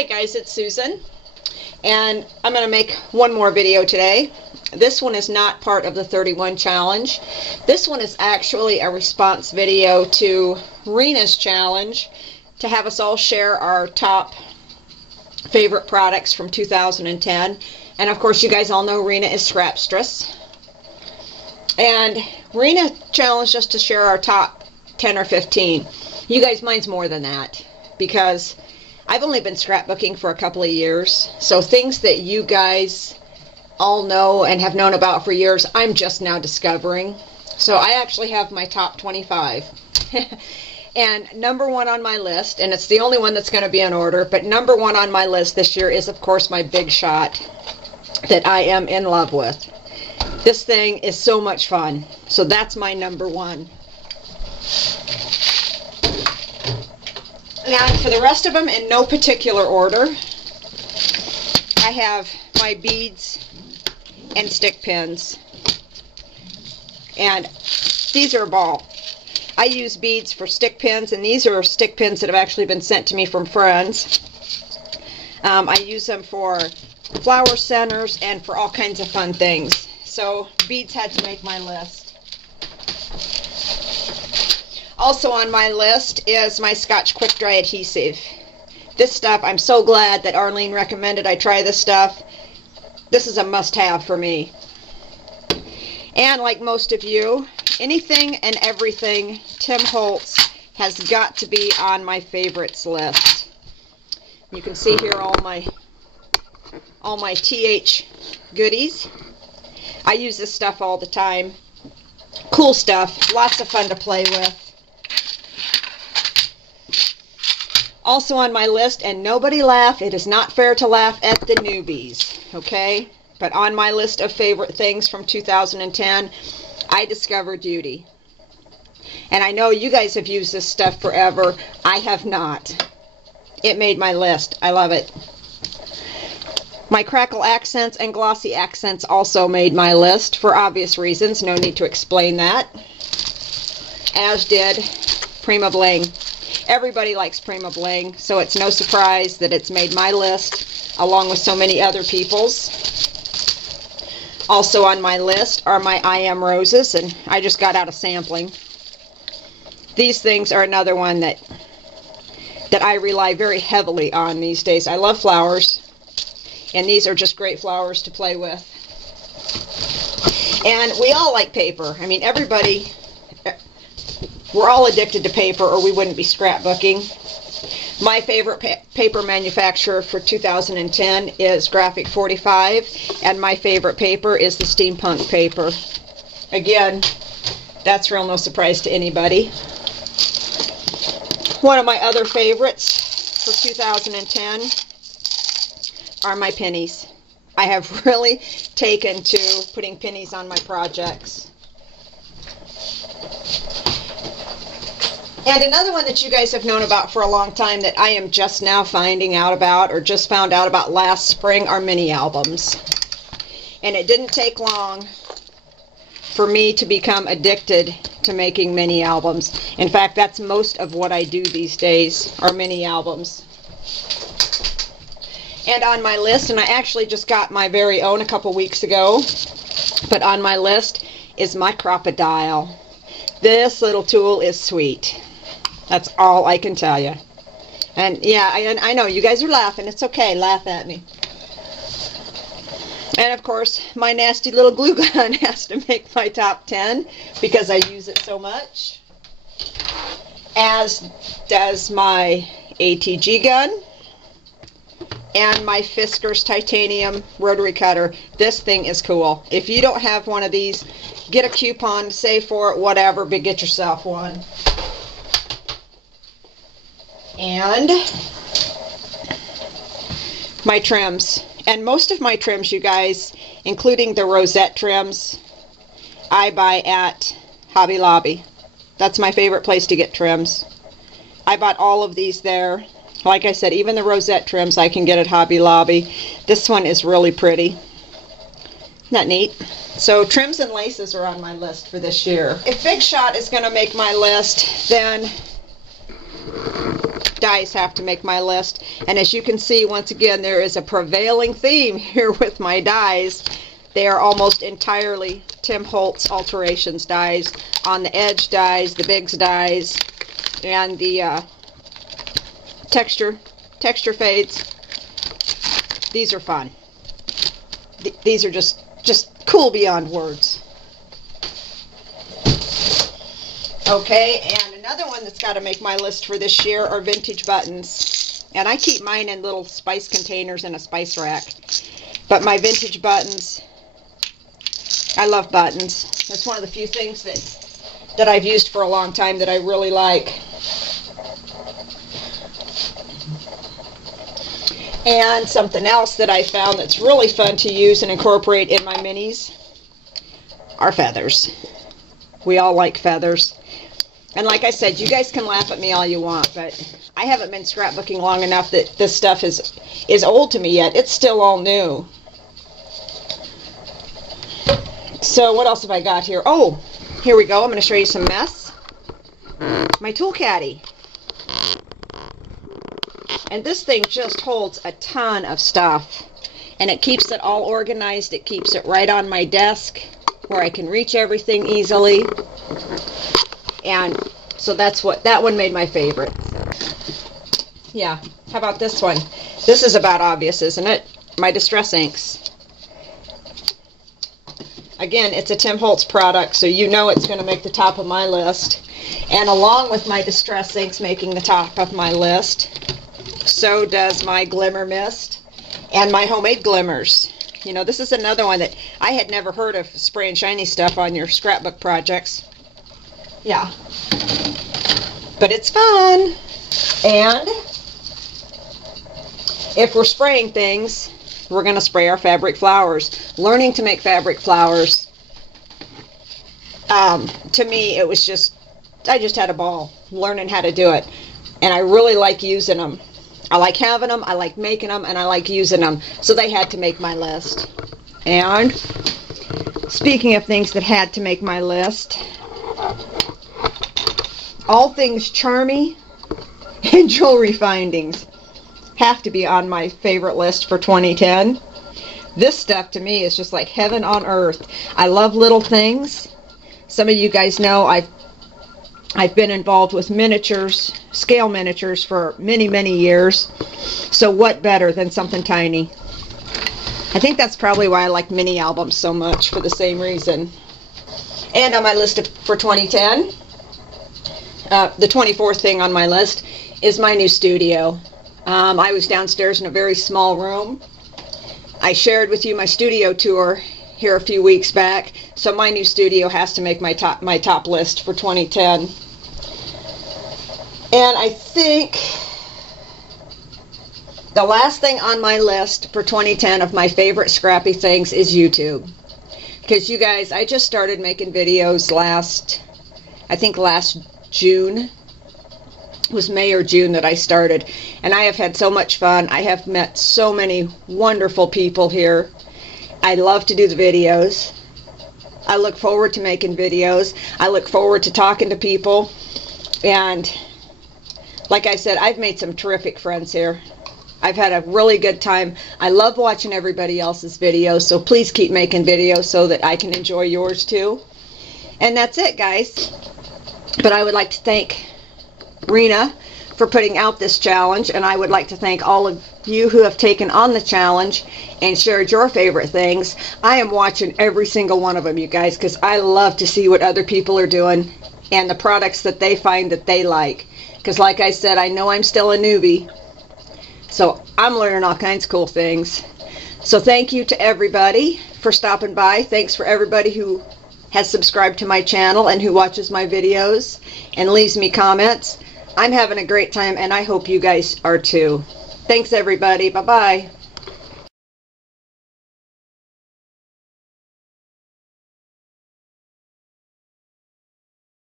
Hi guys, it's Susan, and I'm going to make one more video today. This one is not part of the 31 challenge. This one is actually a response video to Rena's challenge to have us all share our top favorite products from 2010. And of course you guys all know Rena is scrapstress. And Rena challenged us to share our top 10 or 15. You guys, mine's more than that, because I've only been scrapbooking for a couple of years, so things that you guys all know and have known about for years, I'm just now discovering. So I actually have my top 25. And number one on my list, and it's the only one that's going to be in order, but number one on my list this year is, of course, my Big Shot that I am in love with. This thing is so much fun. So that's my number one. And for the rest of them, in no particular order, I have my beads and stick pins. And these are a ball. I use beads for stick pins, and these are stick pins that have actually been sent to me from friends. I use them for flower centers and for all kinds of fun things. So beads had to make my list. Also on my list is my Scotch Quick Dry adhesive. This stuff, I'm so glad that Arlene recommended I try this stuff. This is a must-have for me. And like most of you, anything and everything Tim Holtz has got to be on my favorites list. You can see here all my TH goodies. I use this stuff all the time. Cool stuff, lots of fun to play with. Also on my list, and nobody laugh, it is not fair to laugh at the newbies, okay? But on my list of favorite things from 2010, I discovered Duty. And I know you guys have used this stuff forever. I have not. It made my list. I love it. My Crackle Accents and Glossy Accents also made my list for obvious reasons. No need to explain that. As did Prima Bling. Everybody likes Prima Bling, so it's no surprise that it's made my list, along with so many other people's. Also on my list are my I Am Roses, and I just got out of sampling. These things are another one that I rely very heavily on these days. I love flowers, and these are just great flowers to play with. And we all like paper. I mean, everybody... We're all addicted to paper, or we wouldn't be scrapbooking. My favorite paper manufacturer for 2010 is Graphic 45, and my favorite paper is the steampunk paper. Again, that's real no surprise to anybody. One of my other favorites for 2010 are my pennies. I have really taken to putting pennies on my projects. And another one that you guys have known about for a long time that I am just now finding out about, or just found out about last spring, are mini albums. And it didn't take long for me to become addicted to making mini albums. In fact, that's most of what I do these days, are mini albums. And on my list, and I actually just got my very own a couple weeks ago, but on my list is my Crop-A-Dial. This little tool is sweet. That's all I can tell you. And yeah, I know you guys are laughing. It's okay. Laugh at me. And of course, my nasty little glue gun has to make my top 10 because I use it so much. As does my ATG gun and my Fiskars titanium rotary cutter. This thing is cool. If you don't have one of these, get a coupon, save for it, whatever, but get yourself one. And my trims. And most of my trims, you guys, including the rosette trims, I buy at Hobby Lobby. That's my favorite place to get trims. I bought all of these there. Like I said, even the rosette trims I can get at Hobby Lobby. This one is really pretty. Isn't that neat? So trims and laces are on my list for this year. If Big Shot is going to make my list, then dies have to make my list. And as you can see, once again, there is a prevailing theme here with my dies. They are almost entirely Tim Holtz Alterations dies. On the edge dies, the bigs dies, and the texture fades. These are fun. These are just cool beyond words. Okay, and another one that's got to make my list for this year are vintage buttons. And I keep mine in little spice containers in a spice rack. But my vintage buttons, I love buttons. That's one of the few things that I've used for a long time that I really like. And something else that I found that's really fun to use and incorporate in my minis are feathers. We all like feathers. And like I said, you guys can laugh at me all you want, but I haven't been scrapbooking long enough that this stuff is old to me yet. It's still all new. So what else have I got here? Oh, here we go. I'm going to show you some mess. My tool caddy. And this thing just holds a ton of stuff. And it keeps it all organized. It keeps it right on my desk where I can reach everything easily. And so that's what, that one made my favorite. Yeah, how about this one? This is about obvious, isn't it? My distress inks. Again, it's a Tim Holtz product, so you know it's going to make the top of my list. And along with my distress inks making the top of my list, so does my glimmer mist and my homemade glimmers. You know, this is another one that I had never heard of, spray and shiny stuff on your scrapbook projects. Yeah. But it's fun. And if we're spraying things, we're going to spray our fabric flowers. Learning to make fabric flowers, to me, it was just, I just had a ball learning how to do it. And I really like using them. I like having them, I like making them, and I like using them. So they had to make my list. And speaking of things that had to make my list, all things charmy and jewelry findings have to be on my favorite list for 2010. This stuff to me is just like heaven on earth. I love little things. Some of you guys know I've been involved with miniatures, scale miniatures for many, many years. So what better than something tiny? I think that's probably why I like mini albums so much, for the same reason. And on my list for 2010, the 24th thing on my list is my new studio. I was downstairs in a very small room. I shared with you my studio tour here a few weeks back, so my new studio has to make my top list for 2010. And I think the last thing on my list for 2010 of my favorite scrappy things is YouTube. Because you guys, I just started making videos last June. It was May or June that I started, and I have had so much fun. I have met so many wonderful people here. I love to do the videos. I look forward to making videos. I look forward to talking to people, and like I said, I've made some terrific friends here. I've had a really good time. I love watching everybody else's videos, so please keep making videos so that I can enjoy yours too. And that's it, guys. But I would like to thank Rena for putting out this challenge, and I would like to thank all of you who have taken on the challenge and shared your favorite things. I am watching every single one of them, you guys, because I love to see what other people are doing and the products that they find that they like. Because like I said, I know I'm still a newbie, so I'm learning all kinds of cool things. So thank you to everybody for stopping by. Thanks for everybody who has subscribed to my channel and who watches my videos and leaves me comments. I'm having a great time, and I hope you guys are too. Thanks, everybody. Bye-bye.